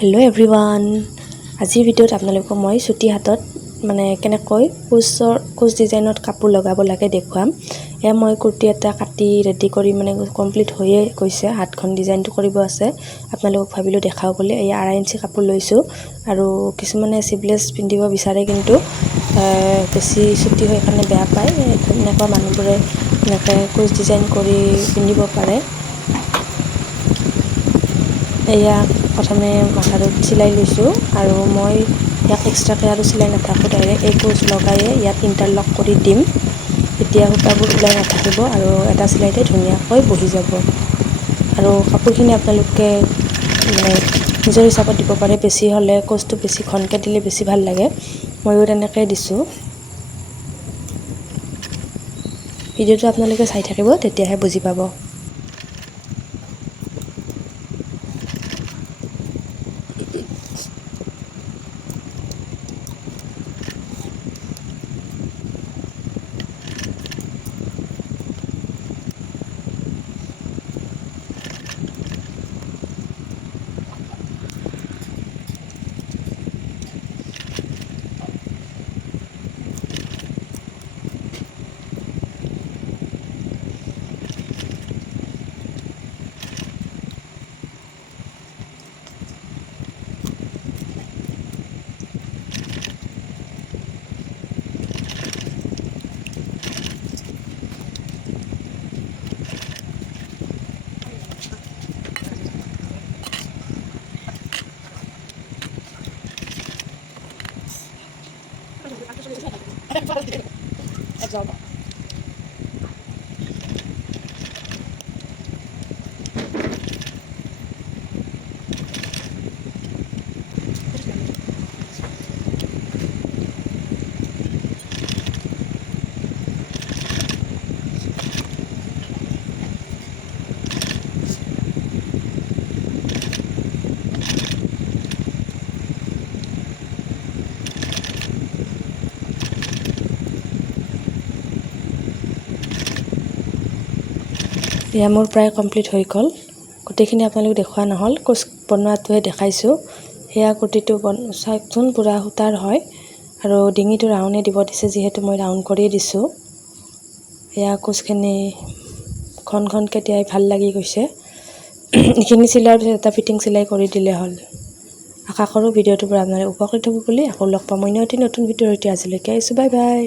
Hello' everyone, আজিৰ ভিডিঅ'ত আপোনালোকক মই চুটি হাতত মানে কেনেকৈ কুচ ডিজাইনত কাপোৰ লগাব লাগে দেখুৱাম। এয়া মই কুৰ্তি এটা কাটি ৰেডি কৰি মানে কমপ্লিট হৈয়ে গৈছে, হাতখন ডিজাইনটো কৰিব আছে। আপোনালোকক ভাবিলোঁ দেখাওঁ বুলি। এয়া 2.5 ইঞ্চি কাপোৰ লৈছোঁ আৰু কিছুমানে শ্লিভলেছ পিন্ধিব বিচাৰে, কিন্তু বেছি চুটি হৈ কাৰণে বেয়া পায়। এনেকুৱা মানুহবোৰে এনেকৈ কুচ ডিজাইন কৰি পিন্ধিব পাৰে। এয়া প্ৰথমে মাথাটোত চিলাই লৈছোঁ আৰু মই ইয়াক এক্সট্ৰাকৈ আৰু চিলাই নাথাকোঁ, ডাইৰেক্ট এই কুচ লগায়ে ইয়াত ইণ্টাৰলক কৰি দিম। তেতিয়া সূতাবোৰ ওলাই নাথাকিব আৰু এটা চিলাইতে ধুনীয়াকৈ বহি যাব। আৰু কাপোৰখিনি আপোনালোকে মানে নিজৰ হিচাপত দিব পাৰে, বেছি হ'লে কুচটো বেছি ঘনকৈ দিলে বেছি ভাল লাগে। ময়ো তেনেকৈ দিছোঁ। ভিডিঅ'টো আপোনালোকে চাই থাকিব, তেতিয়াহে বুজি পাব। এয়া মোৰ প্ৰায় কমপ্লিট হৈ গ'ল। গোটেইখিনি আপোনালোক দেখুওৱা নহ'ল, কুচ বনোৱাটোহে দেখাইছোঁ। সেয়া কুৰ্তিটো চাওকচোন, পূৰা সূতাৰ হয় আৰু ডিঙিটো ৰাউণ্ডে দিব দিছে, যিহেতু মই ৰাউণ্ড কৰিয়ে দিছোঁ। এয়া কুচখিনি ঘনকৈ দিয়াই ভাল লাগি গৈছে। এইখিনি চিলোৱাৰ পিছত এটা ফিটিং চিলাই কৰি দিলে হ'ল। আশা কৰোঁ ভিডিঅ'টোৰ পৰা আপোনালোকে উপকৃত হ'ব বুলি। আকৌ লগ পাম অন্য এটি নতুন ভিডিঅ'ৰ সৈতে। আজিলৈকে আহিছোঁ, বাই বাই।